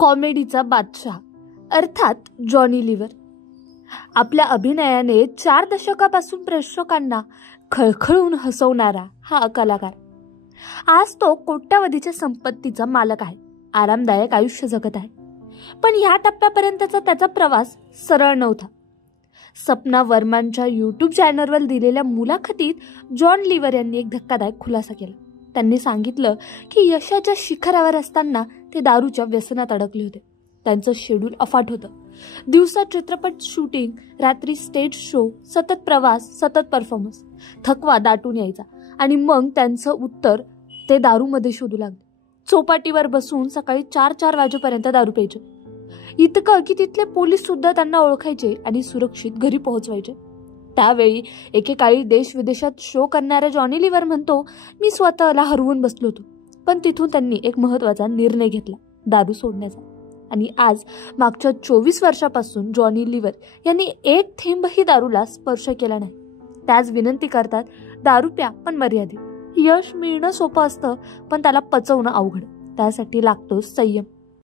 कॉमेडीचा बादशाह अर्थात Johnny liver. आपल्या अभिनयाने 4 दशकापासून प्रेक्षकांना खळखळून हसवणारा हा कलाकार आज तो कोट्यावधीच्या संपत्तीचा मालक आहे, आरामदायक आयुष्य जगत आहे. पण या टप्प्यापर्यंतचा त्याचा प्रवास सरळ नव्हता. सपना वर्मांच्या यूट्यूब चॅनलवर दिलेल्या मुलाखतीत जॉन लिव्हर यांनी एक धक्कादायक खुलासा केला. त्यांनी सांगितलं की यशाच्या शिखरावर असताना ते दारूच्या व्यसनात अडकले होते. त्यांचं शेड्यूल अफाट होतं. दिवसा चित्रपट शूटिंग, रात्री स्टेज शो, सतत प्रवास, सतत परफॉर्मन्स. थकवा दाटून यायचा आणि मग त्यांचं उत्तर ते दारूमध्ये शोधू लागले. चौपाटीवर बसून सकाळी 4 वाजेपर्यंत दारू प्यायचे. इतकं की तिथले पोलीस सुद्धा त्यांना ओळखायचे आणि सुरक्षित घरी पोहोचवायचे. त्यावेळी एकेकाळी देश विदेशात शो करणाऱ्या जॉनी लिव्हर म्हणतो, मी स्वतःला हरवून बसलो होतो. पण तिथून त्यांनी एक महत्त्वाचा निर्णय घेतला, दारू सोडण्याचा. आणि आज मागच्या 24 वर्षापासून जॉनी लिव्हर यांनी एक थेंबही दारूला स्पर्श केला नाही. त्याच विनंती करतात, दारू प्या पण मर्यादित. यश मिळणं सोपं असतं, पण त्याला पचवणं अवघड. त्यासाठी लागतो संयम.